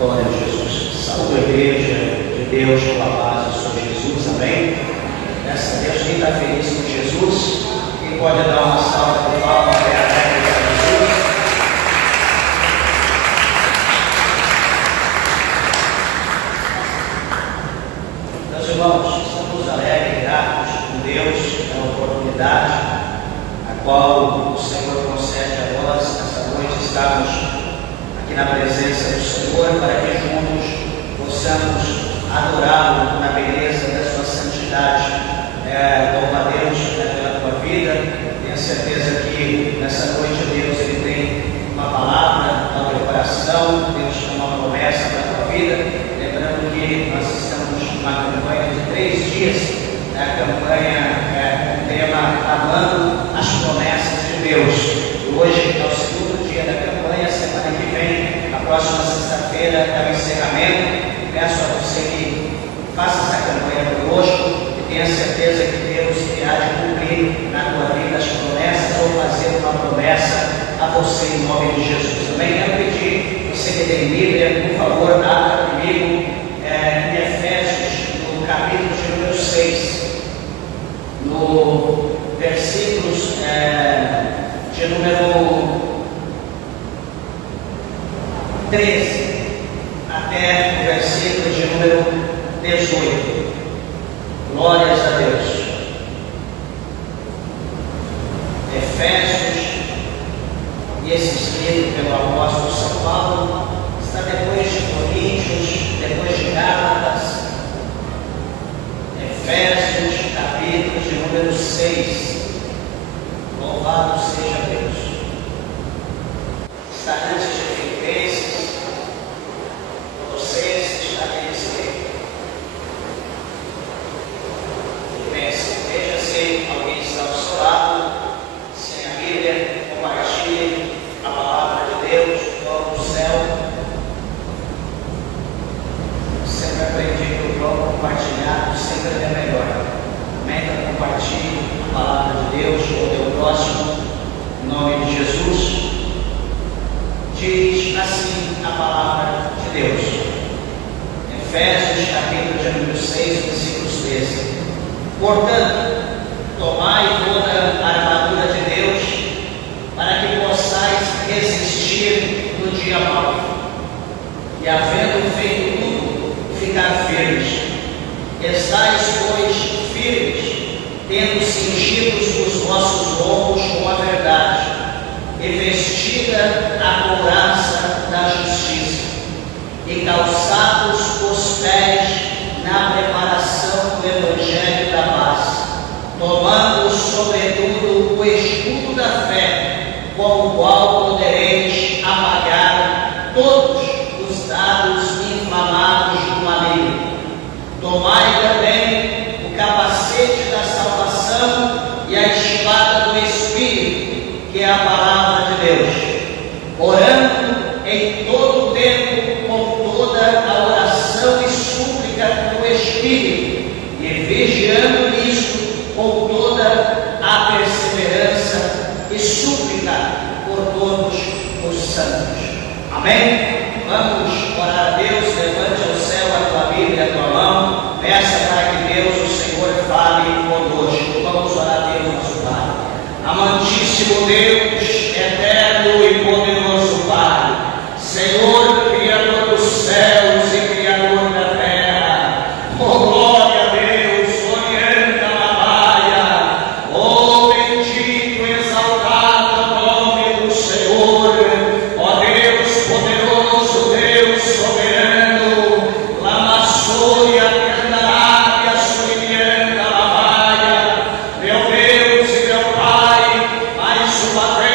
Glória a Jesus. Saúde a igreja de Deus com a paz do Senhor Jesus, amém? Nessa vez, quem está feliz com Jesus, quem pode dar uma salva de palmas bem alegre para Jesus? Meus irmãos, estamos alegres e gratos com Deus pela oportunidade a qual o Senhor concede a nós nessa noite estarmos aqui na presença do Senhor, para que juntos possamos adorá-lo na beleza da sua santidade. Louva a Deus pela tua vida. Tenho certeza que nessa noite Deus ele tem uma palavra para o teu coração. Deus tem uma promessa para a tua vida. Lembrando que nós estamos numa campanha de 3 dias, a campanha com o tema Amando as Promessas de Deus. E hoje é o segundo dia da campanha. Semana que vem, a próxima sexta-feira, é o encerramento. Peço a você que faça essa campanha conosco e tenha certeza que Deus irá de cumprir na tua vida as promessas ou fazer uma promessa a você em nome de Jesus. Também quero pedir, você que tem Bíblia, por favor, abra comigo em Efésios, no capítulo de número 6, no versículos de número 13 até o versículo de número 18. Glórias a Deus. Efésios, e esse escrito pelo apóstolo São Paulo, está depois de Coríntios, depois de Gálatas. Efésios, capítulo de número 6. Louvado seja Deus. Está antes de Filipenses. Vocês está aqui escrito. Veja se alguém está ao seu lado, sem a Bíblia, compartilhe a palavra de Deus, o pão do céu. Sempre aprendi que o pão compartilhado sempre é melhor. Amém? Compartilhe a palavra de Deus com o teu próximo, em nome de Jesus. Diz assim a palavra de Deus. Efésios, capítulo de número 6, versículos 13. Portanto, tomai toda a armadura de Deus, para que possais resistir no dia mau, e havendo feito tudo, ficar firmes. Estais, pois, firmes, tendo cingidos os vossos lombos com a verdade, e vestida a couraça da justiça, e calçados os pés na preparação do Evangelho da paz, tomando sobretudo o escudo da fé, com o qual podereis apagar todos os dardos inflamados do maligno. Tomai também o capacete da salvação e a espada do Espírito, que é a palavra de Deus, orando em todo o tempo com toda a oração e súplica do Espírito, e vigiando nisto com toda a perseverança e súplica por todos os santos. Amém? Vamos orar a Deus. Levante ao céu a tua Bíblia, a tua mão. Peça para que Deus, o Senhor, fale conosco. Vamos orar a Deus, nosso Pai. Amantíssimo Deus, eterno e poderoso Pai, Senhor, Criador dos céus e Criador da terra, oh glória a Deus, orienta a Maia, oh bendito, exaltado nome do Senhor, ó Deus poderoso, Deus soberano, Lamassoria, Candarábia, Surienta, Maia, meu Deus e meu Pai, mais uma vez.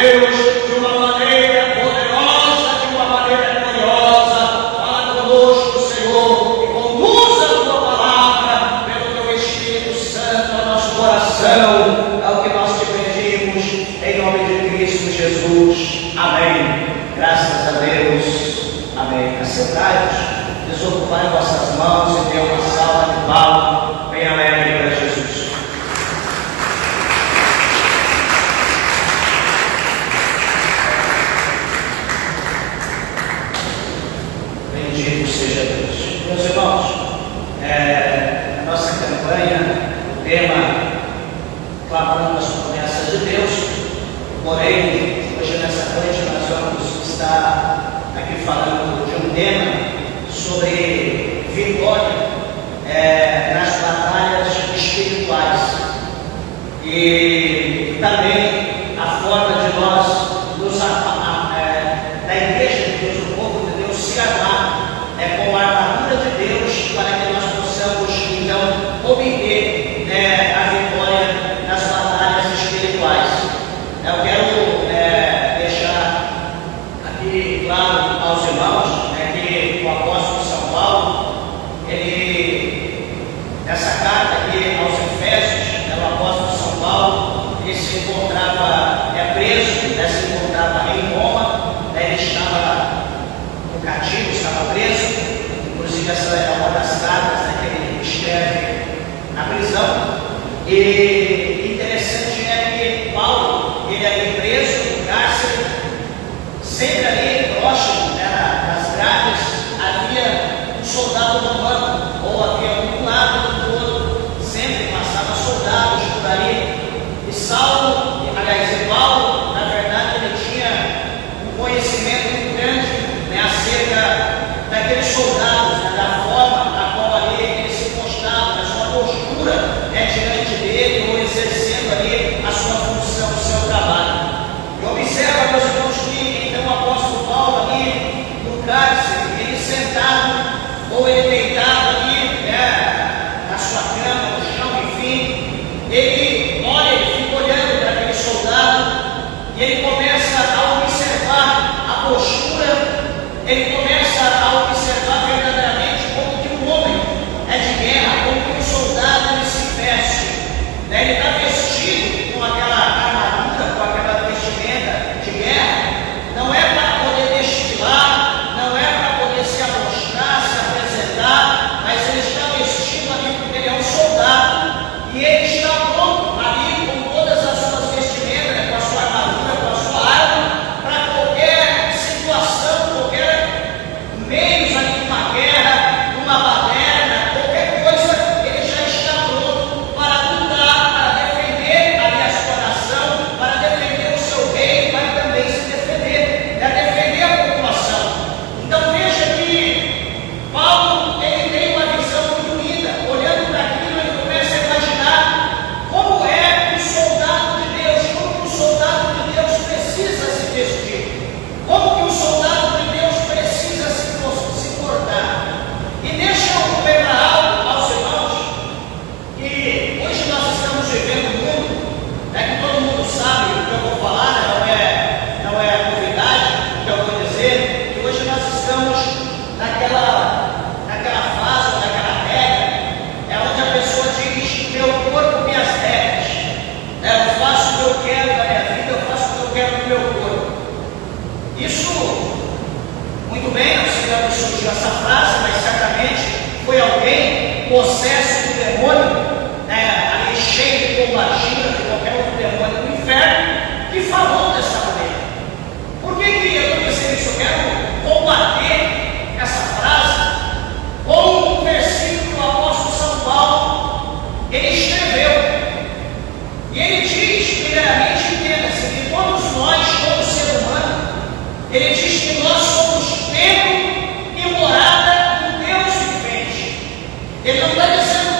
Deus, de uma maneira poderosa, de uma maneira gloriosa. Fala conosco, Senhor, e conduz a tua palavra pelo teu Espírito Santo ao nosso coração. É o que nós te pedimos, em nome de Cristo Jesus. Amém. Graças a Deus. Amém. Assentai-vos, desocupai vossas mãos e dê uma salva de palmas bem alegre para Jesus. Bendito seja Deus. Meus irmãos, a nossa campanha, o tema Clamando as Promessas de Deus, porém, hoje nessa noite nós vamos estar aqui falando de um tema sobre vitória nas batalhas espirituais e também a forma de nós da igreja de Deus, do povo de Deus, se armar com a armadura de Deus para que nós possamos então obter a vitória nas batalhas espirituais. Eu quero deixar aqui claro aos irmãos que o apóstolo São Paulo, essa carta aqui aos Efésios, o apóstolo São Paulo, ele se encontrava preso, se encontrava em Roma, ele estava no cativo, estava preso. Inclusive essa é uma das cartas que ele escreve na prisão. E interessante que Paulo, ele ali preso no cárcere, sempre ali próximo das grades havia um soldado romano, ou havia um lado do outro, sempre passava soldados por ali. E Paulo, na verdade, ele tinha um conhecimento muito grande acerca daqueles soldados, da forma a qual ali ele se postava, da sua postura diante dele, ou exercendo ali a sua função, o seu trabalho. E observa, meus irmãos, que então o apóstolo Paulo ali no cárcere, ele sentado ou ele deitado ali na sua cama, no chão, enfim, ele olha, ele fica olhando para aquele soldado e ele começa a observar a postura, ele começa a observar verdadeiramente como que um homem de guerra, como que um soldado ele se veste. Ele está vestido com aquela armadura, com aquela vestimenta de guerra, não é para poder desfilar, não é para poder se amostrar, se apresentar, mas ele está vestido ali porque ele é um soldado e ele está pronto ali com todas as suas vestimentas, com a sua armadura, com a sua arma, para qualquer situação, qualquer meios ali de uma guerra, de uma baderna, qualquer coisa, ele já está pronto para lutar, para defender ali a sua nação, para defender o seu rei, para também se defender, para defender a população. Então veja que Paulo, ele tem uma visão muito linda, olhando para aquilo, ele começa a imaginar como é um soldado de Deus, como que um soldado de Deus precisa se vestir, como que um soldado de Deus precisa se portar. E deixa eu lembrar algo aos irmãos, que hoje nós estamos vivendo um mundo, que todo mundo sabe o que eu vou falar, não é novidade o que eu vou dizer, que hoje nós estamos naquela fase, naquela regra, onde a pessoa diz: meu corpo, minhas regras, eu faço o que eu quero da minha vida, eu faço o que eu quero do meu corpo. Isso, muito bem, não sei de onde surgiu essa frase, mas certamente foi alguém possesso do demônio, ali cheio de pombagira, de qualquer outro demônio do inferno, que falou dessa maneira. Por que eu estou dizendo isso? Eu quero combater essa frase com um versículo que o apóstolo São Paulo ele escreveu. E ele diz, primeiramente, entenda-se que todos nós, todo ser humano, ele diz que nós somos templo e morada do Deus vivente. Ele não está dizendo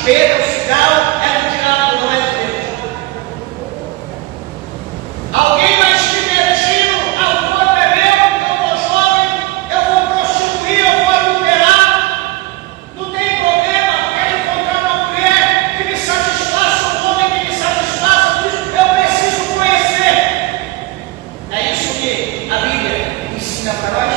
chupeta, o cigarro é do diabo, não é de Deus. Alguém vai se divertindo, o corpo é meu, eu vou jovem, eu vou prostituir, eu vou adulterar. Não tem problema, eu quero encontrar uma mulher que me satisfaça, um homem que me satisfaça, eu preciso conhecer. É isso que a Bíblia ensina para nós?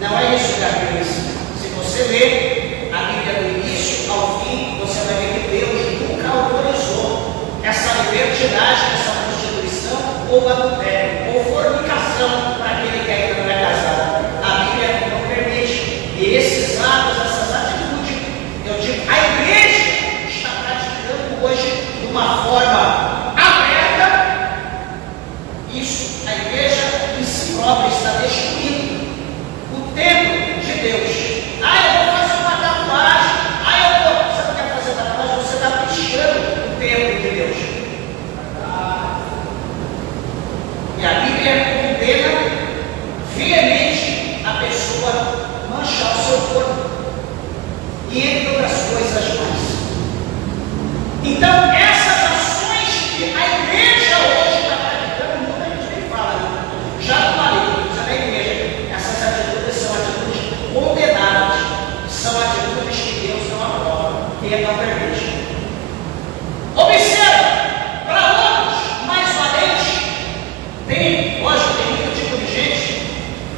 Não é isso que a Bíblia ensina. Se você ler a Bíblia do início ao fim, você vai ver que Deus nunca autorizou essa libertinagem, essa prostituição, ou adultério, ou fornicação para aquele que ainda não é casado. A Bíblia não permite. E esses atos, essas atitudes, eu digo, a igreja está praticando hoje de uma forma aberta. Isso, a igreja em si própria está destruindo o templo de Deus. Eu vou fazer uma tatuagem. Você não quer fazer tatuagem? Você está pichando o templo de Deus. E a Bíblia condena veemente a pessoa manchar o seu corpo. E entre outras coisas mais. Então, essas ações que a igreja hoje está praticando, muita gente nem fala, né? Já falei, você na igreja, essas atitudes são atitudes condenáveis, são atitudes que Deus não aprova, que Ele não permite. Observa, para outros mais valentes, hoje tem muito tipo de gente,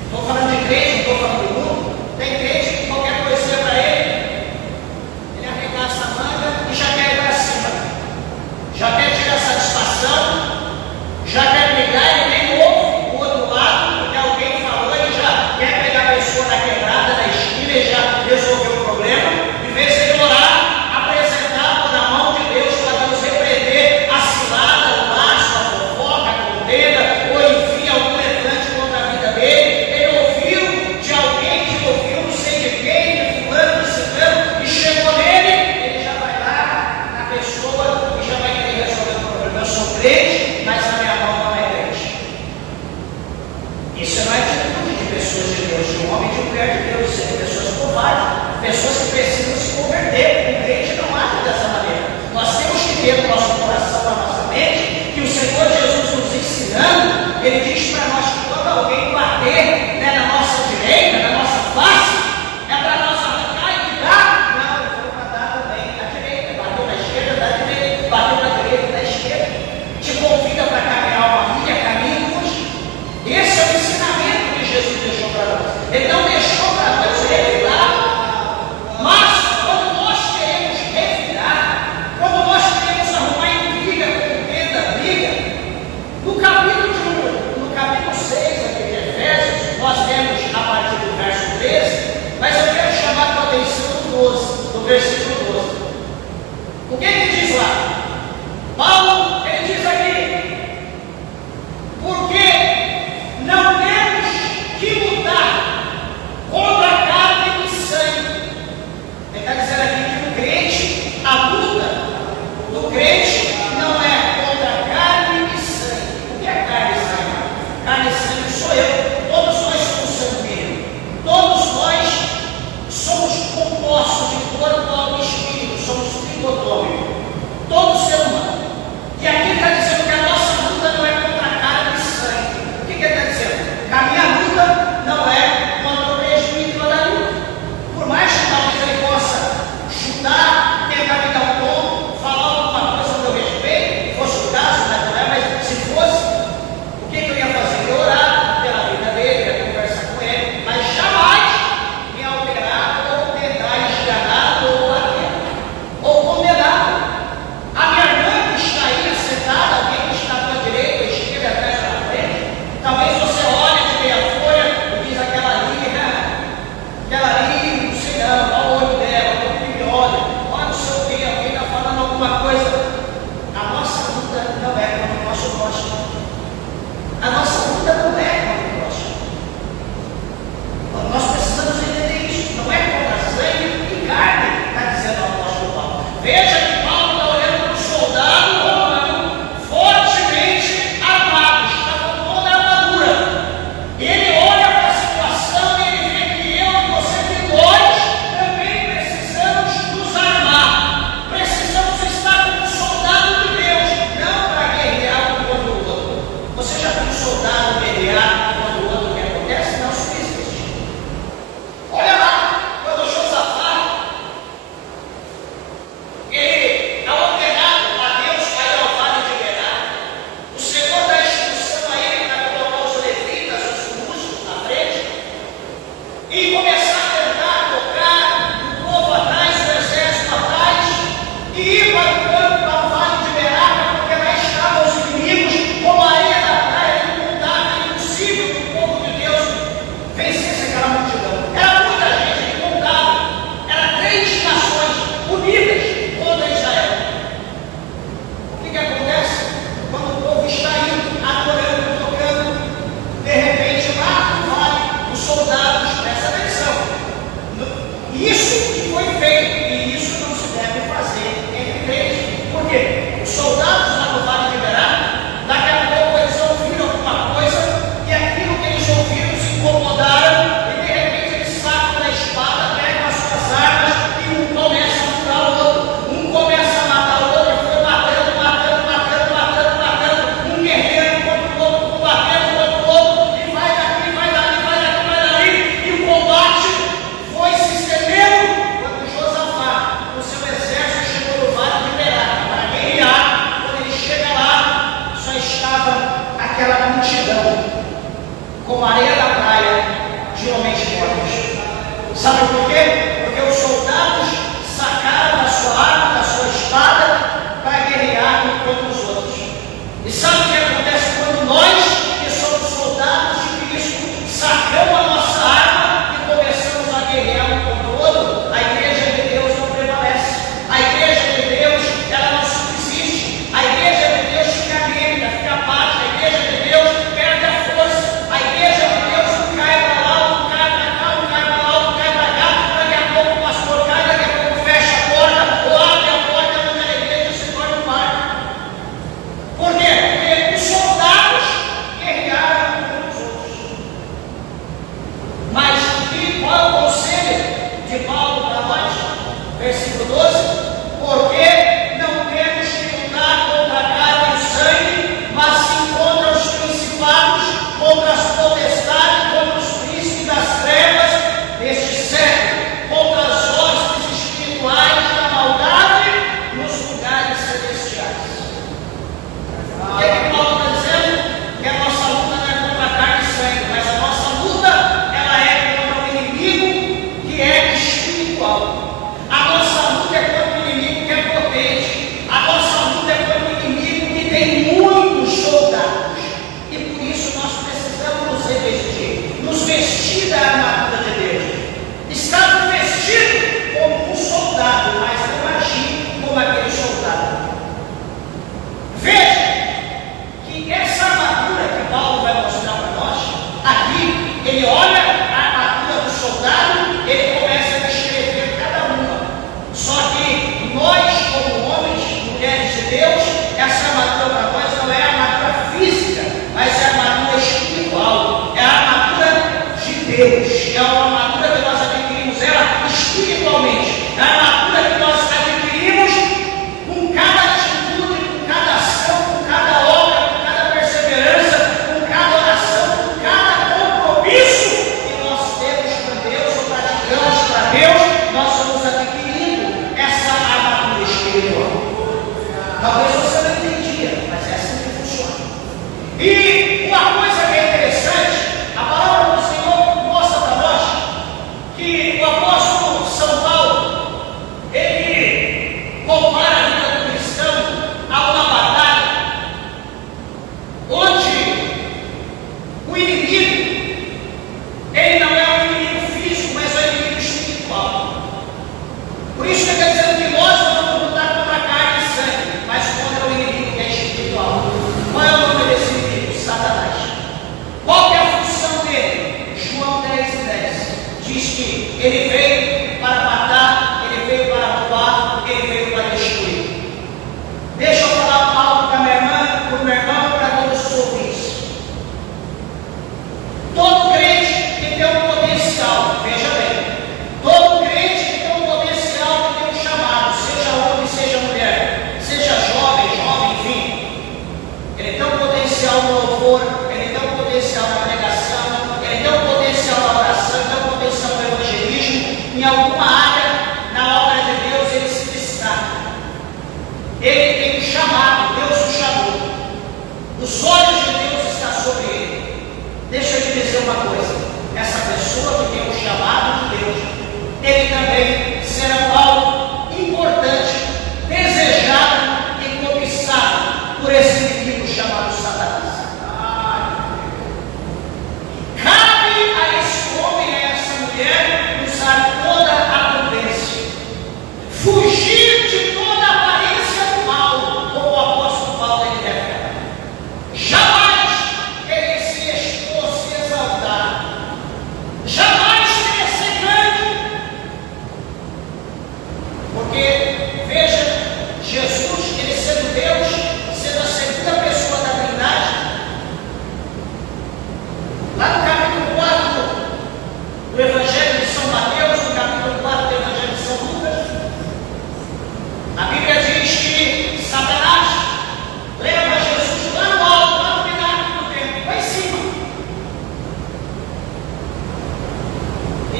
estou falando de crente, não estou falando do mundo, tem crente que qualquer coisinha para ele arregaça a manga e já quer ir para cima, já quer tirar satisfação, já quer brigar e nem ouve o outro lado, porque alguém falou, ele já quer pegar a pessoa na quebrada, na esquina e já resolveu o problema, em vez de ele orar, apresentar na mão de Deus para Deus repreender a cilada, o laço, a fofoca, a contenda, ou enfim, algum levante contra a vida dele. Ele ouviu de alguém que ouviu, não sei de quem, de fulano, de ciclano, e chegou nele, ele já vai lá na pessoa e já vai querer resolver o problema. Eu sou crente, mas a minha mão não é crente. Isso não é atitude de pessoas de Deus, de um homem e de mulher de Deus, isso é de pessoas covardes, pessoas que precisam se converter. O crente não age dessa maneira. Nós temos que ter no nosso coração, na nossa mente, que o Senhor Jesus nos ensinando, Ele diz para nós que quando alguém bater na nossa direita, na nossa face, é para nós arrancar e dar. Não, eu vou para dar também na direita, bateu na esquerda, da direita, bateu na direita, da esquerda. Te convida para caminhar uma milha, caminho hoje. Esse é o ensinamento que Jesus deixou para nós. Ele não deixou para soldado guerrear contra o outro, o que acontece? Não subsiste. Olha lá, quando Josafá, ele, ao ordenado a Deus para ir ao vale de Berá, o Senhor dá instrução a ele para colocar os levitas, os músicos na frente, e começar a tentar tocar o povo atrás, o exército atrás, e ir para o campo, para o vale de Berá, porque lá estavam os inimigos, como a areia da praia, não dava, é impossível que o povo de Deus vencesse aquela multidão. Era muita gente que contava, eram 3 nações unidas contra Israel. O que acontece? Quando o povo está indo, adorando, tocando, de repente lá no vale, os soldados, presta atenção, isso que foi feito, e isso não se deve fazer entre 3. Por quê? Os soldados lá no vale de Berá, daqui a pouco eles ouviram alguma coisa, e aquilo que eles ouviram se incomodaram, e de repente eles sacam da espada, pegam as suas armas, e um começa a furar o outro, um começa a matar o outro, e foi matando, um guerreiro contra o outro, combatendo contra o outro, e vai daqui, vai dali, e o combate foi se estendendo. Quando Josafá, com seu exército, chegou no vale de Berá para guerrear, quando ele chega lá, só estava aquela multidão, como a areia da praia, de homens mortos. Sabe por quê? Porque os soldados sacaram da sua arma, da sua espada, para guerrear contra os outros. E sabe o que acontece quando nós, que somos soldados de Cristo, sacamos a nossa arma e começamos a guerrear um contra o outro? A igreja de Deus não prevalece. A igreja de Deus, ela não subsiste. A igreja de Deus fica anêmica, fica apática. A igreja de Deus perde a força. A igreja de Deus não cai para lá, não cai para cá, não cai para lá, não cai para cá. Daqui a pouco o pastor cai, daqui a pouco fecha a porta, ou abre a porta, não é a igreja, se torna um mar. Por quê? Porque os soldados guerrearam contra os outros. Mas qual é o conselho de Paulo para nós? Versículo 12: porque não temos que lutar contra a carne e o sangue, mas sim contra os principados, contra as potestades, contra os príncipes das trevas deste século, contra as hostes espirituais da maldade nos lugares celestiais. O que é que Paulo está dizendo? Que a nossa luta não é contra a carne e sangue, mas a nossa luta, ela é contra o inimigo que é espiritual. A nossa luta é contra o inimigo que é potente. A nossa luta é contra o inimigo que tem muitos soldados. E por isso nós precisamos nos revestir, nos vestir da armadura de Deus. Estar vestido como um soldado, mas não agir como aquele soldado. Veja que essa armadura que Paulo vai mostrar para nós, aqui, ele olha a armadura do soldado, ele começa a descrever cada uma. Só que nós, como homens, mulheres de Deus, essa armadura para nós não é a armadura física, mas é a armadura espiritual, é a armadura de Deus, é a armadura que nós adquirimos ela espiritualmente, é a armadura que nós adquirimos com cada atitude, com cada ação, com cada obra, com cada perseverança, com cada oração, com cada compromisso que nós temos com Deus ou praticamos para Deus, nós vamos adquirindo essa armadura espiritual. Talvez você não entendia, mas é assim que funciona. E uma coisa que é interessante, a palavra do Senhor mostra para nós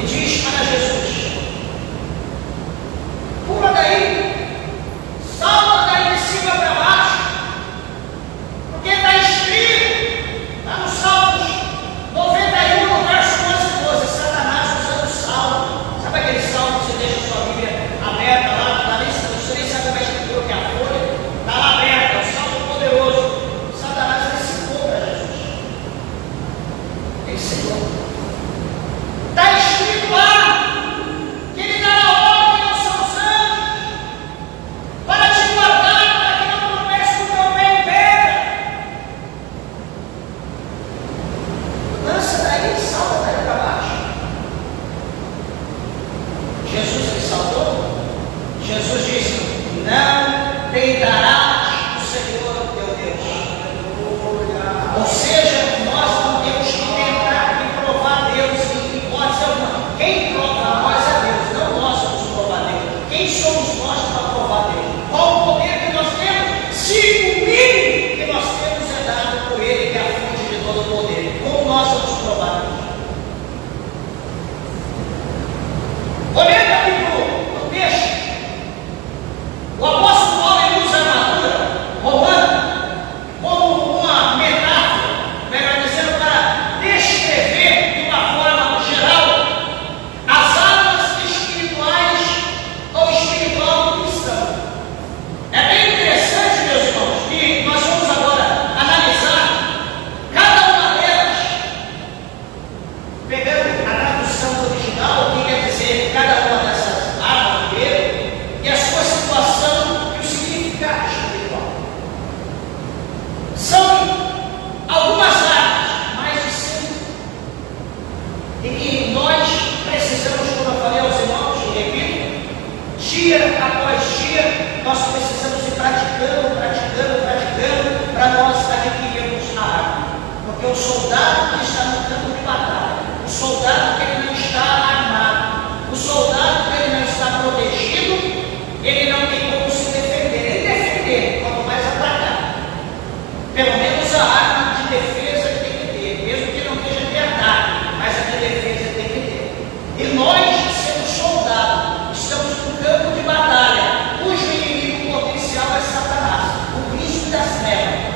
diz para Jesus: pula daí, salta daí de cima para baixo, porque está escrito, está no Salmos 91, no verso 11 e 12, Satanás usando o salmo. Sabe aquele salmo que você deixa a sua Bíblia aberta lá, você nem sabe como é escritura, que é a folha, está lá aberta, é um salmo poderoso. Satanás ensinou para Jesus. Ele ensinou. Está escrito lá que ele dará ordem aos seus anjos para te guardar, para que não tropece o teu pé em pedra. Lança daí e salta daí para baixo. Jesus ele saltou. Jesus disse: não tentarás o Senhor teu Deus. Ou seja, nós não temos que tentar e provar Deus em hipótese alguma. Quem prova nós é Deus, não nós vamos provar Deus. Quem somos nós para provar Deus? Qual o poder que nós temos? Se o mínimo que nós temos é dado por Ele, que é a fonte de todo o poder. Como nós vamos provar Deus? Olhando aqui para o texto, o apóstolo Paulo ele usa a armadura romana como uma metáfora, melhor dizendo, para descrever de uma forma geral as armas espirituais ou espiritual do cristão. É bem interessante, meus irmãos, que nós vamos agora analisar cada uma delas, pegando a tradução original, o que quer dizer cada uma dessas armas primeiro, e a sua situação e o significado espiritual. São algumas armas, mais de 5, e que nós precisamos, como eu falei aos irmãos, e repito, dia após dia, nós precisamos ir praticando, para nós adquirirmos a arma. Porque o soldado que está no campo de batalha, o soldado que ele não está armado, o soldado que ele não está protegido, ele não tem como se defender, nem defender, quanto mais atacar. Pelo menos a arma de defesa ele tem que ter, mesmo que não esteja de ataque, mas a de defesa ele tem que ter. E nós, sendo soldados, estamos no campo de batalha, cujo inimigo potencial é Satanás, o príncipe das trevas.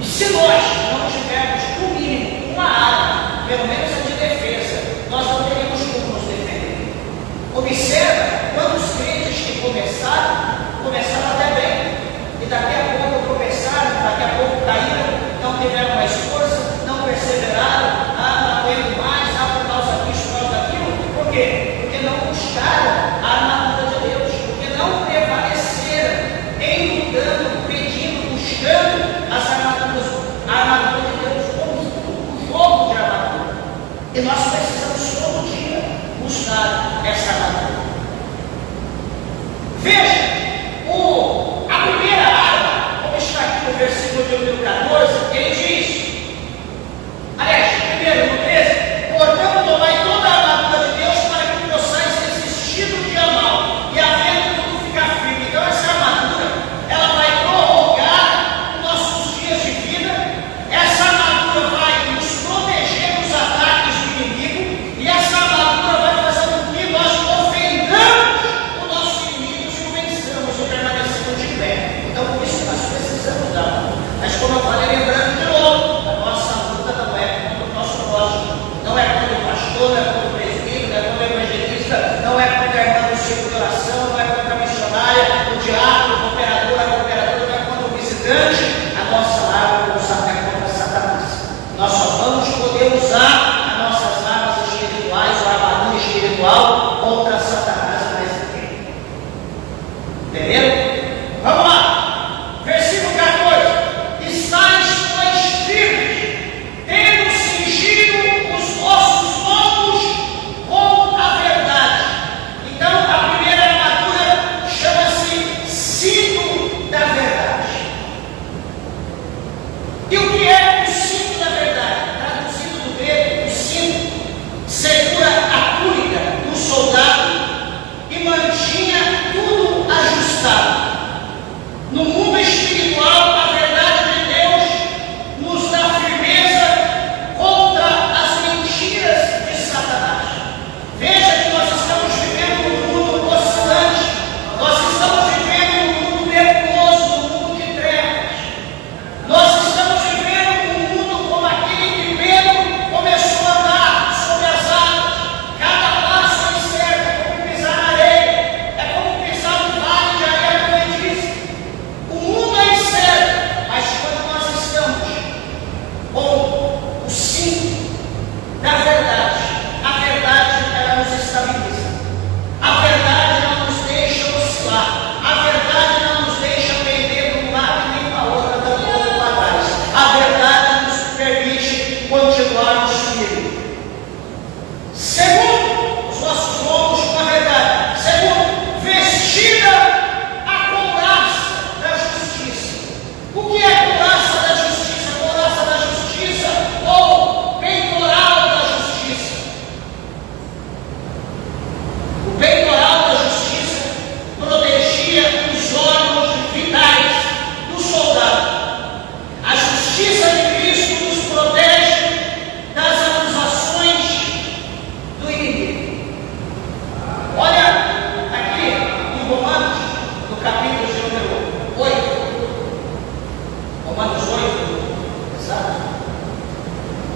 E se nós não tivermos, no mínimo, uma arma, pelo menos a de defesa, nós não teremos como nos defender. Observa quantos crentes que começaram até bem, e daqui a pouco tropeçaram, daqui a pouco caíram, não tiveram mais força, não perseveraram, não aguento mais, por causa disso, por causa daquilo. Por quê? Porque não buscaram a armadura de Deus, porque não prevaleceram em lutando, pedindo, buscando as armaduras, a armadura de Deus, o jogo de armadura. E nós precisamos todo dia buscar essa armadura. Veja, a primeira arma, como está aqui no versículo de número 14, ele diz, aliás, primeiro, no 13, portanto, tomai toda a armadura de Deus para que possais resistir no dia mau, e havendo tudo ficar firme. Então, essa armadura, ela vai prorrogar os nossos dias de vida, essa armadura vai nos proteger dos ataques do inimigo,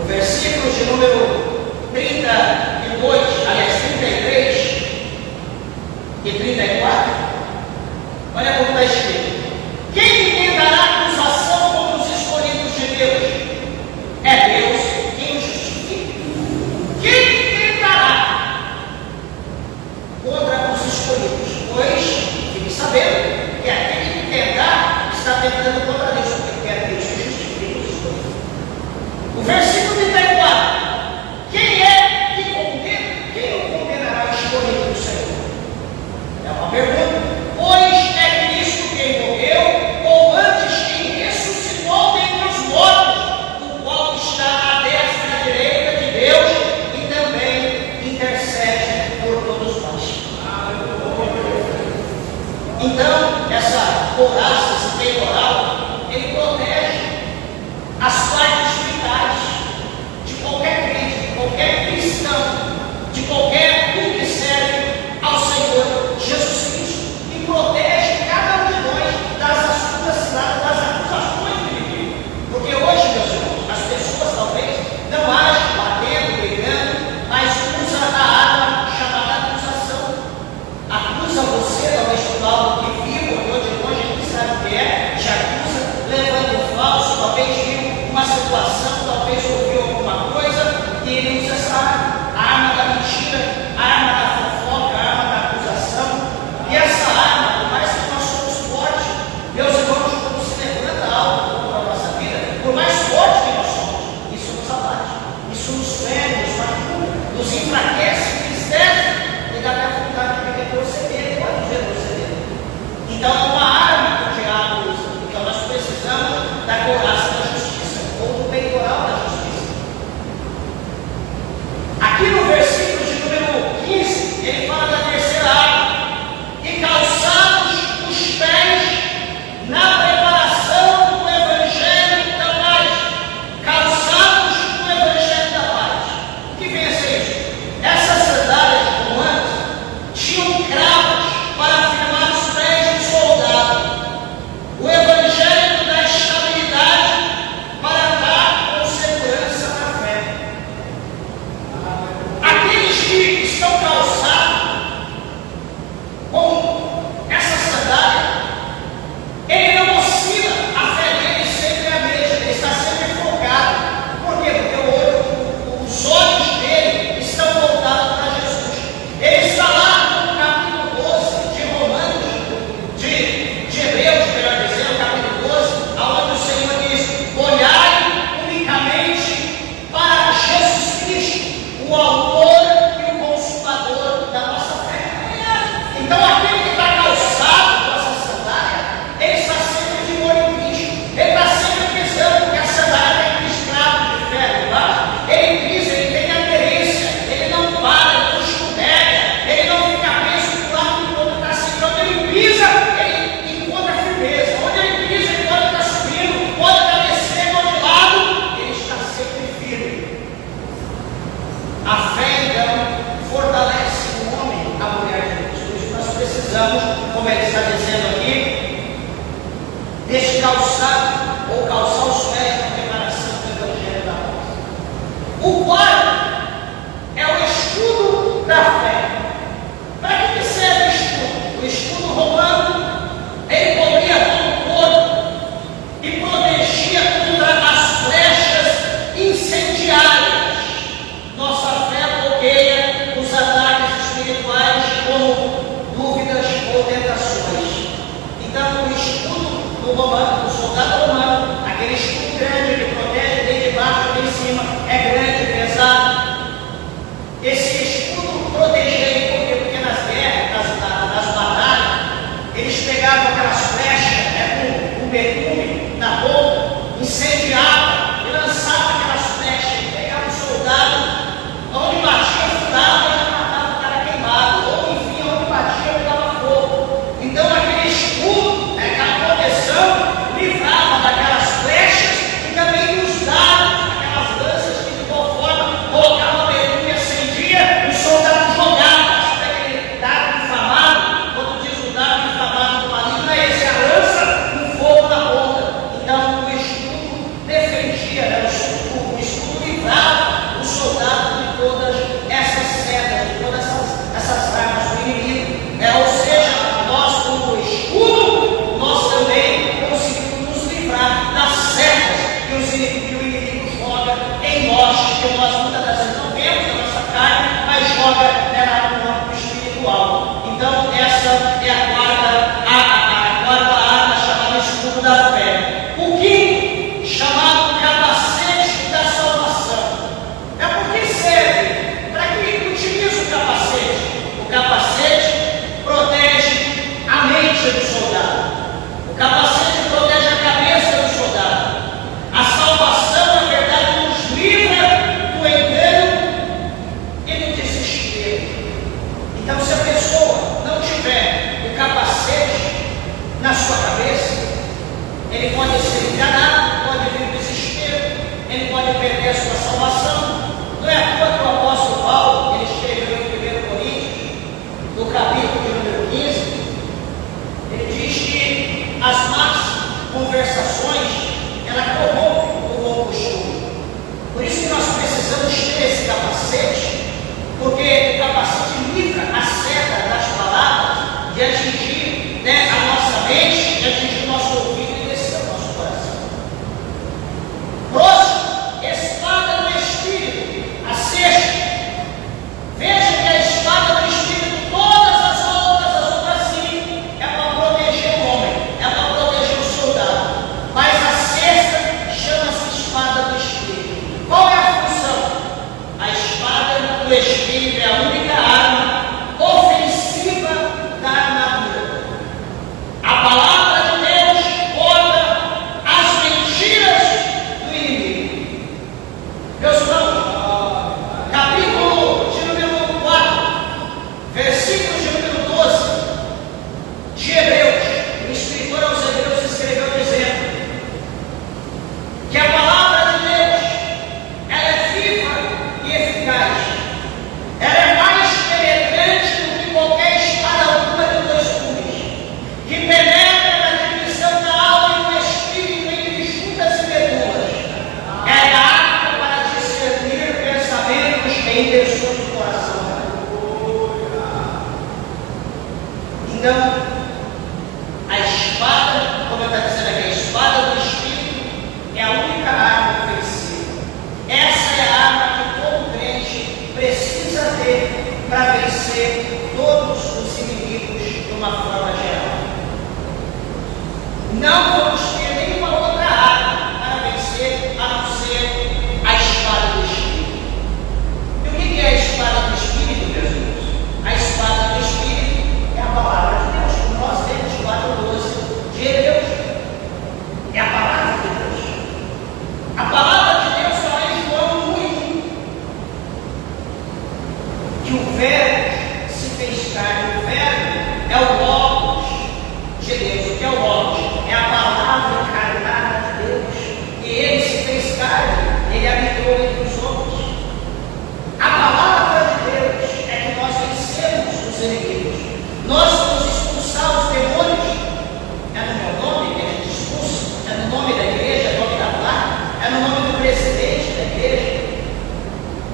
versículos de número 32, aliás, 33 e 34, olha como está escrito: quem tentará acusação contra os escolhidos de Deus? É Deus quem os justifica. Quem tentará contra os escolhidos? Pois fique sabendo que aquele que tentar está tentando contra Deus, porque é Deus que justifica os escolhidos. O versículo 34 que nós muitas das vezes não vemos na nossa carne, mas joga nela no campo espiritual. Então, essa é a quarta arma chamada escudo da fé. O quinto, chamado capacete da salvação. É por que serve? Para que utiliza o capacete? O capacete protege a mente do soldado. O capacete protege a cabeça do soldado. A salvação, na verdade, nos livra do engano e do desespero. Então, se a pessoa não tiver o capacete na sua cabeça, ele pode ser enganado, pode vir o desespero, ele pode perder a sua salvação. Não é à toa que o apóstolo Paulo, ele escreveu em 1 Coríntios, no capítulo de número 15, ele diz que as más conversações, ela corrompem o bom costume. Por isso que nós precisamos ter esse capacete, porque o capacete livra a seta das palavras de atingir, a nossa mente, de atingir o nosso ouvido e descer o nosso coração. Próximo, espada do Espírito, a sexta. Veja que a espada do Espírito, todas as outras sim, é para proteger o homem, é para proteger o soldado. Mas a sexta chama-se espada do Espírito. Qual é a função? A espada do Espírito é a única arma ofensiva da armadura. A palavra de Deus contra as mentiras do inimigo. Meus irmãos, capítulo de número 4, versículo de número 12 de Hebreus, o escritor aos Hebreus escreveu dizendo que a palavra de Deus, ela é viva e eficaz, ela é mais penetrante do que qualquer espada alguma de dois gumes, que penetra na divisão da alma e do espírito, entre juntas e medulas, ela é apta para discernir pensamentos e intenções do coração. Então, a espada, como está dizendo aqui, a espada do Espírito é a única arma ofensiva. Essa é a arma que todo crente precisa ter para vencer todos os inimigos de uma forma geral. Não vamos ter nenhuma outra arma para vencer a não ser a espada do Espírito. E o que é a espada do Espírito, meus irmãos? A espada do Espírito é a palavra de Deus, como nós temos 4:12 de Hebreus. É a palavra de Deus. A palavra de Deus fala em João 1:1 que o Verbo se fez carne. O Verbo é o Logos de Deus. O que é o Logos? É a palavra encarnada de Deus. E ele se fez carne, ele habitou entre os homens. A palavra de Deus é que nós vencemos os inimigos. Nós vamos expulsar os demônios. É no meu nome que a gente expulsa? É no nome da igreja? É no nome da placa? É no nome do presidente da igreja?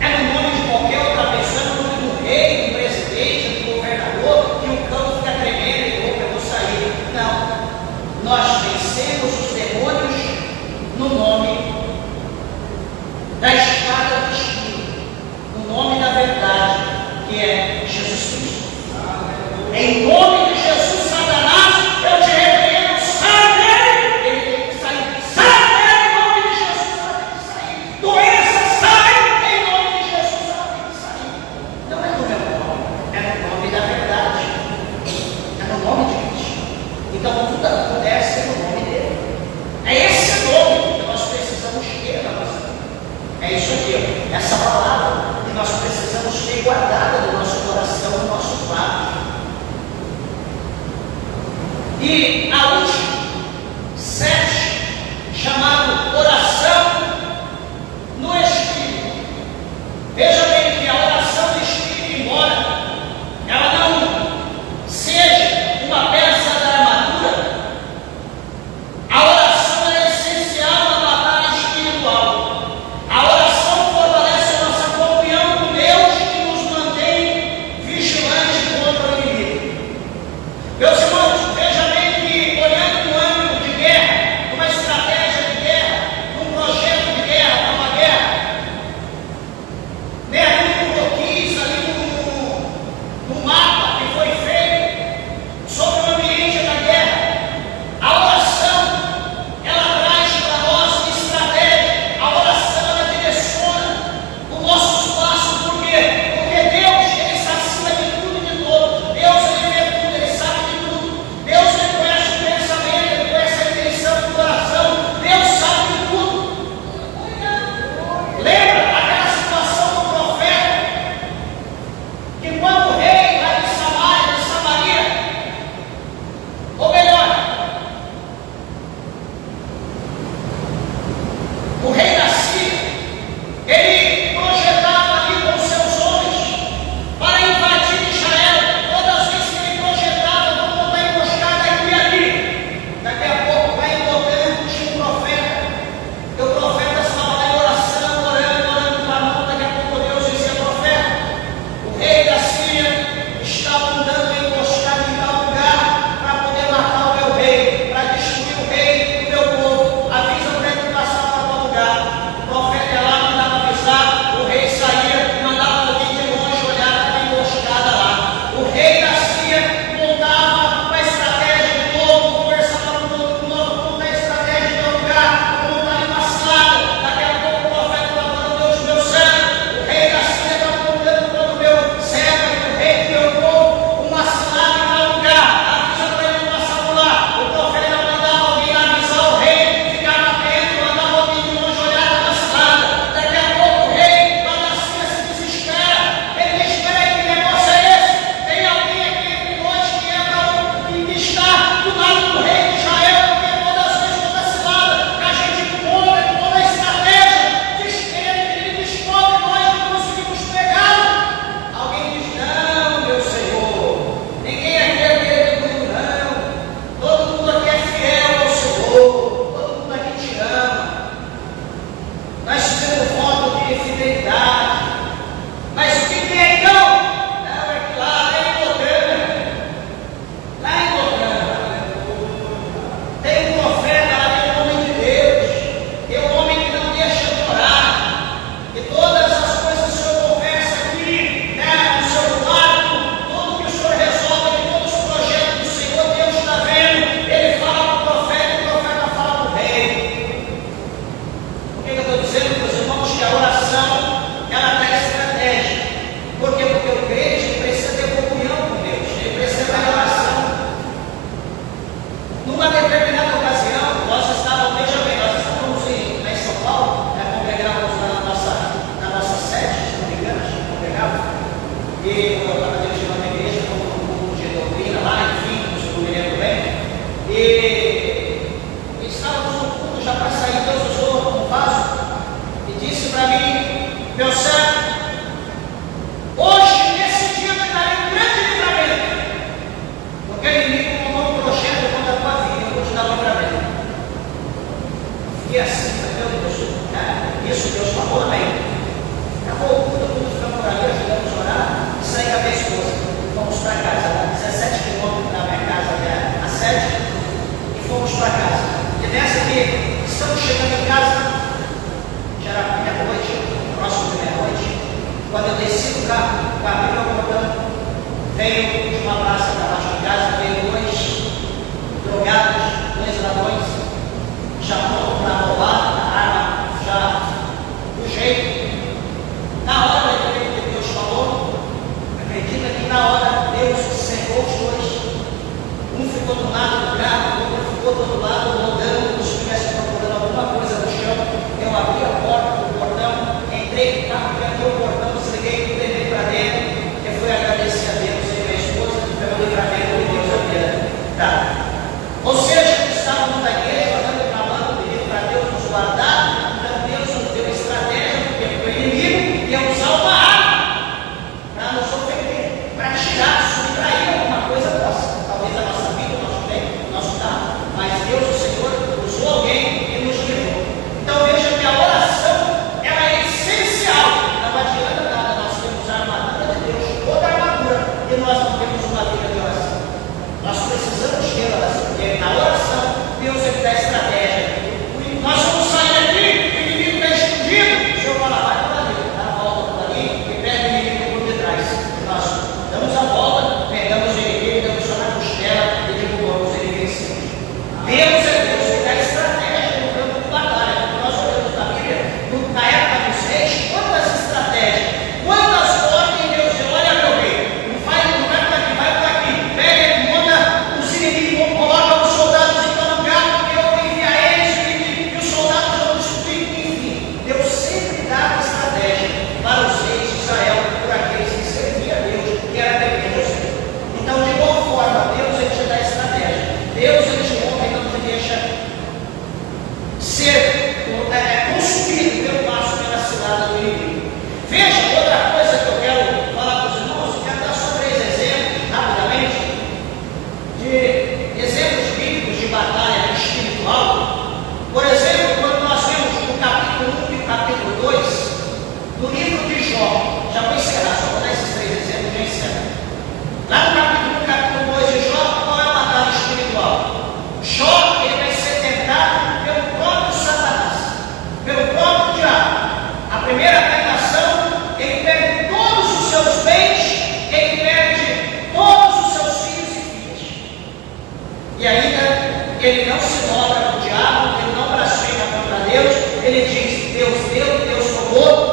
É no nome de qualquer outra pessoa? É no nome do rei, do presidente, do governador, que o cão fica tremendo e louco, eu vou sair. Não. Nós vencemos os demônios no nome da espada do Espírito, no nome da verdade, que é Jesus Cristo. Em nome de Jesus, Satanás, eu te repreendo, sai dele, ele tem que sair, sai dele, em nome de Jesus, ela tem que sair, doença, sai, em nome de Jesus, ela tem que sair. Não é no meu nome, é no nome da verdade, é no nome de Cristo. Então tudo acontece no nome dele. É esse nome que nós precisamos ter na nossa vida. É isso aqui, essa palavra que nós precisamos ter guardada no nosso coração, no nosso quarto. E a última, 7, chamado oração no Espírito. Veja bem que a oração no Espírito, embora ela não seja uma peça da armadura, a oração é essencial na batalha espiritual. A oração fortalece a nossa comunhão com Deus e nos mantém vigilantes contra o inimigo. Meus irmãos, veja bem que Lembra aquela situação do profeta? Que quando o rei lá de Samaria, ou melhor, o rei da Síria, ele projetava ali com seus homens para invadir Israel. Todas as vezes que ele projetava, vamos botar emboscada aqui e ali. Daqui a pouco vai embocando, tinha um profeta. E o profeta estava lá em oração, orando, clamando. Daqui a pouco Deus dizia: profeta, o rei da Síria está mandando emboscada em tal lugar para poder matar o meu rei, para destruir o rei do meu povo. Avisa para ele passar para tal lugar. O profeta ia lá, mandava avisar, o rei saía, mandava alguém de longe olhar para a emboscada lá. O rei da Síria montava uma estratégia de novo, conversava com todo mundo, monta a estratégia de tal lugar, monta ali uma cilada. Daqui a pouco o profeta está falando: Deus do meu servo, o rei da Síria está montando todo o meu servo, o rei do meu povo, uma cilada em tal lugar. Avisa para ele não passar por lá. O profeta mandava alguém avisar o rei, ficava atento, mandava alguém de longe olhar para a cilada. Daqui a pouco o rei lá da Síria se desespera. Ele diz: espera aí, que negócio é esse? Tem alguém aqui entre nós que está do lado do rei de Israel, porque todas as vezes, toda cilada que a gente monta, com toda a estratégia, ele descobre, nós não conseguimos pegá-lo. Alguém diz: não, meu Senhor, ninguém aqui é aquele mundo, não. Todo mundo aqui é fiel ao Senhor, todo mundo aqui te ama. Nós fizemos voto de fidelidade. Mas o que é então? Não, é que lá em Gotana, tem um profeta lá, tem um homem de Deus, tem um homem que não deixa de orar, e todas as coisas que o Senhor conversa aqui, né, no seu quarto, tudo que o Senhor resolve, todos os projetos do Senhor, Deus está vendo. Ele fala para o profeta, e o profeta fala para o rei. Por que eu estou dizendo, meus irmãos, que a oração, ela dá estratégia? Por quê? Porque o crente precisa ter comunhão com Deus, ele precisa ter oração. Numa determinada ocasião, nós estávamos, veja bem, nós estávamos lá em São Paulo, congregávamos lá na nossa sede, se não me engano, a gente congregava, e eu estava dirigindo uma igreja, com um grupo de doutrina lá, enfim, não me lembro bem, e estávamos no culto já para sair, Deus usou um vaso, e disse para mim: meu servo, hoje, nesse dia, eu te darei um grande livramento, porque o inimigo montou um projeto contra a tua vida, eu vou te dar um livramento. Fiquei assim, meu Deus, isso Deus falou, amém. Acabou o culto, tudo ficamos por ali, ajudamos a orar, e saí com a minha esposa. Fomos para casa, 17 quilômetros da minha casa até a sede, e fomos para casa. E nessa que estamos chegando em casa, já era meia-noite, próximo de meia-noite, quando eu desci do carro, abri meu portão, veio de uma praça para baixo de casa, veio dois drogados, dois ladrões, já pronto para roubar a arma, já do jeito. Na hora eu acredito que Deus falou, acredita que na hora Deus secou os dois. Um ficou do lado do carro, o outro ficou do outro lado, rodando, como se estivesse procurando alguma coisa no chão. Eu abri a porta do portão, entrei no carro, tranquei o portão, desliguei tudo, entrei para dentro. Eu fui agradecer a Deus e a minha esposa,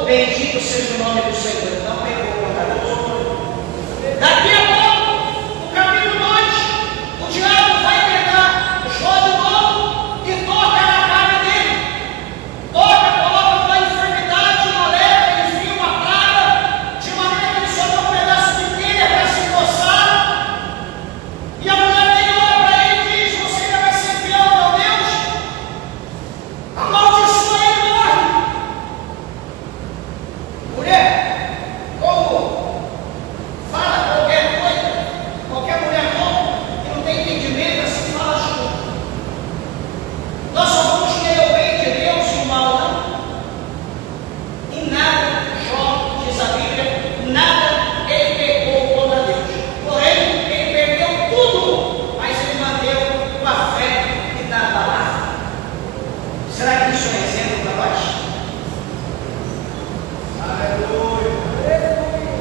Bendito seja o nome do Senhor. Não pegou contra Deus. Daqui a pouco, no capítulo 2, o diabo vai pegar Jó de novo e toca na carne dele. Toca, coloca uma enfermidade, uma lepra, enfia uma praga, de maneira que ele só tem um pedaço de telha para se coçar. E a mulher dele olha para ele e diz: você ainda vai ser fiel ao meu Deus? Amaldiçoa ele e morre. Mulher, como fala qualquer coisa, qualquer mulher nova que não tem entendimento, assim fala junto. Nós só vamos querer o bem de Deus e o mal não. Em nada, Jó, diz a Bíblia, nada ele pecou contra Deus. Porém, ele perdeu tudo, mas ele manteve uma fé inabalável. Será que isso é exemplo para nós?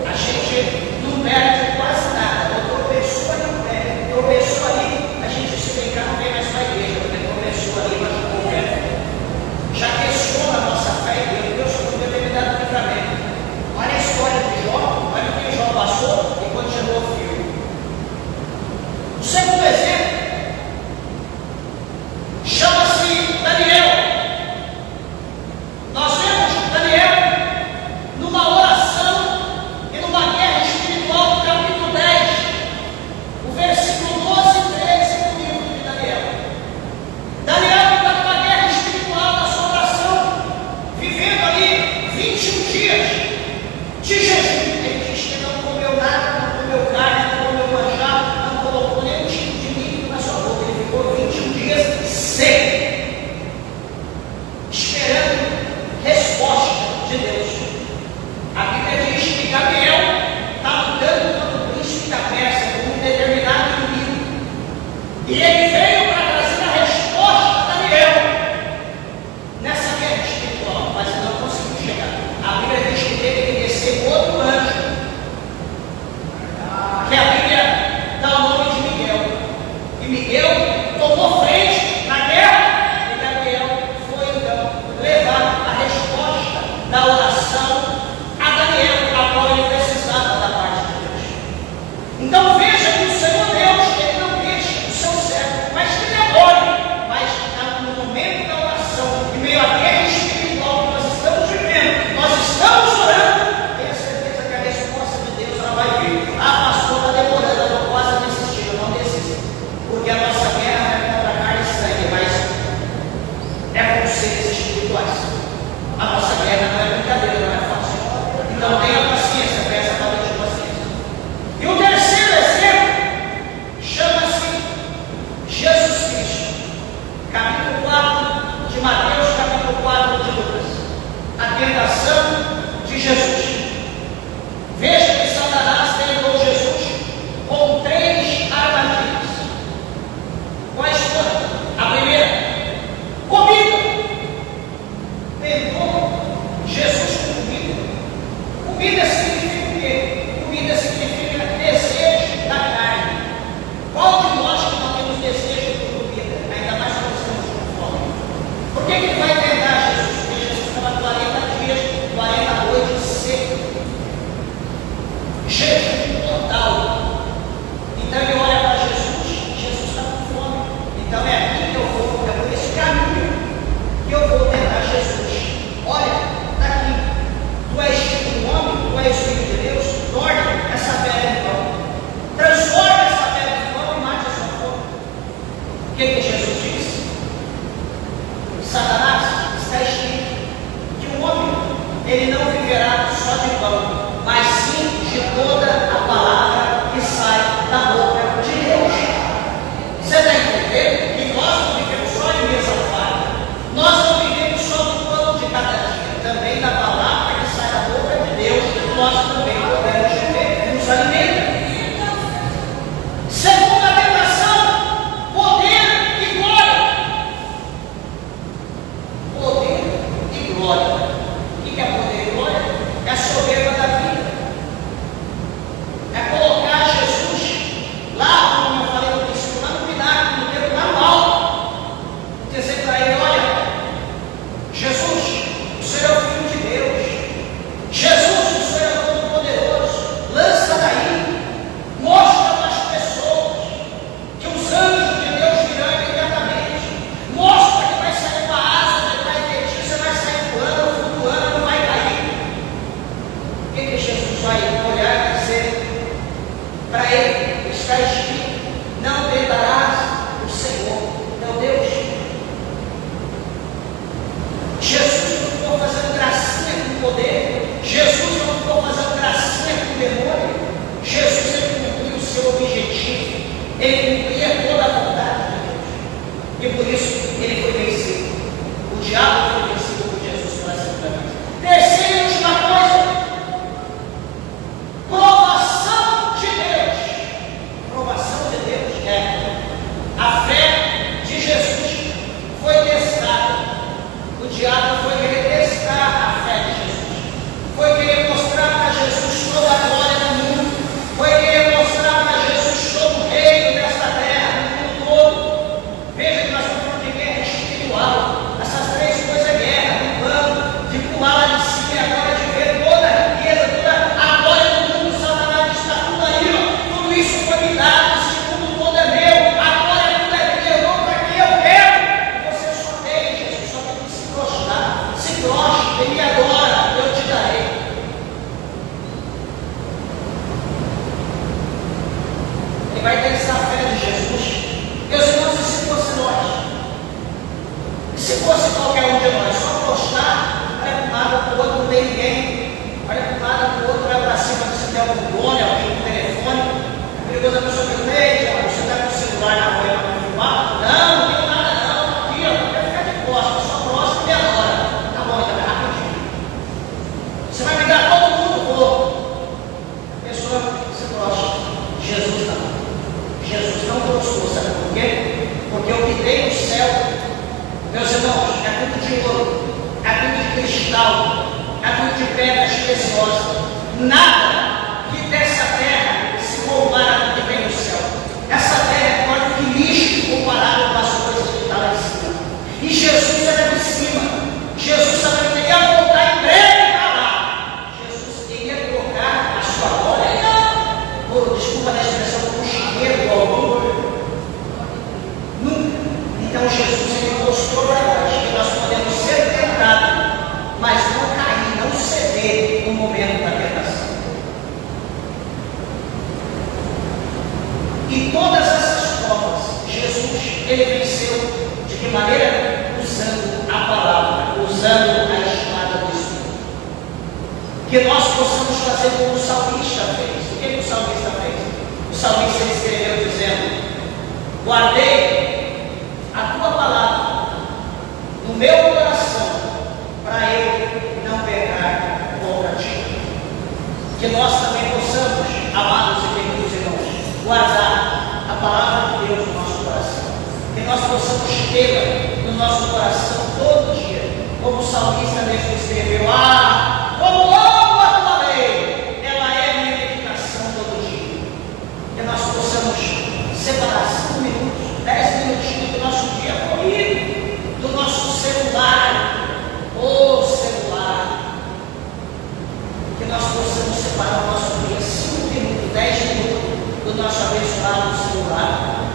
A gente não perde quase nada. Ou tropeçou e não perde. Tropeçou ali, a gente se brincar não vem mais para a igreja, porque tropeçou ali, machucou o pé. Já questiona a nossa fé em Deus. Deus podia ter me dado livramento. Olha a história de Jó, olha o que Jó passou e continuou firme. O segundo exemplo chama-se Daniel. Nós vemos Daniel numa oração e numa guerra espiritual, no capítulo 10, o versículo 12 e 13 do livro de Daniel. Daniel está numa guerra espiritual na sua oração, vivendo ali 21 dias de jejum. Ele diz que não comeu nada, não comeu carne, não comeu manjar, não colocou nenhum tipo de líquido na sua boca. Ele ficou 21 dias seco, esperando resposta de Deus. A Bíblia diz que Gabriel está lutando contra o príncipe da Pérsia com um determinado inimigo. E ele veio para trazer a resposta a Daniel nessa guerra espiritual, mas ele não conseguiu chegar. A Bíblia diz que teve que descer outro anjo, que a Bíblia dá o nome de Miguel. E Miguel tomou frente na guerra e Gabriel foi então levar a resposta da oração a Daniel, a qual ele precisava da parte de Deus. Então veja que o Senhor Deus, ele não deixa o seu servo, mas que demore, mas no momento da oração, em meio à guerra espiritual que nós estamos vivendo, nós estamos orando, tenha certeza que a resposta de Deus ela vai vir. Ah, pastor, está demorando, eu não posso desistir. Eu não desisto, porque a nossa guerra não é contra carne e sangue, mas é com seres espirituais. A nossa guerra não é brincadeira, não é fácil. Então tenha paciência, peça a palavra de paciência. E o terceiro exemplo chama-se Jesus Cristo. Capítulo 4 de Mateus, capítulo 4 de Lucas. A tentação de Jesus. Veja que Satanás tentou Jesus com 3 armadilhas. Quais foram? A primeira, comida. Tentou Jesus com comida. Comida significa o quê? Comida significa desejo da carne. Qual de nós que não temos desejo por comida? Ainda mais quando estamos com fome. Por que ele vai tentar Jesus? Porque Jesus estava 40 dias, 40 noites seco. Jejum total. Então ele olha para Jesus, Jesus está com fome. Então é aqui que eu vou, é por esse caminho que eu vou tentar Jesus. Olha, está aqui. Tu és filho do homem, tu és filho preciosa. Nada que dessa terra se compara com o que vem no céu. Essa terra é maior que lixo comparado com as coisas que estão lá em cima. E Jesus era de cima. Jesus sabia que ele ia voltar em breve para lá. Jesus queria colocar a sua glória, desculpa a expressão, com chiqueiro do algum. Nunca. Então Jesus ele mostrou para nós que nós podemos ser tentados, mas não cair, não ceder no momento da tentação. E todas essas provas, Jesus ele venceu de que maneira? Usando a palavra, usando a espada do Espírito. Que nós possamos fazer como o salmista fez. O que o salmista fez? O salmista escreveu dizendo: guardei a tua palavra no meu coração, para eu não pecar contra ti. Que nós também possamos, amados e queridos irmãos, guardar a palavra de Deus no nosso coração. Que nós possamos tê-la no nosso coração todo dia, como o salmista mesmo escreveu: como amo a tua lei, ela é minha meditação todo dia. Que nós possamos separar 5 minutos, 10 minutinhos do nosso dia corrido, do nosso celular, que nós possamos separar o nosso dia 5 minutos, 10 minutos do nosso abençoado celular,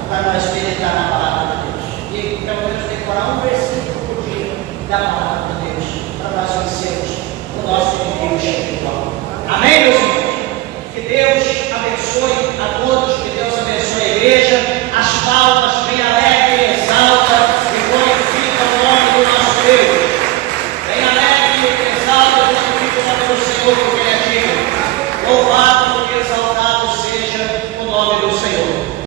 para nós meditar na palavra de Deus. E pelo menos decorar um versículo por dia da palavra.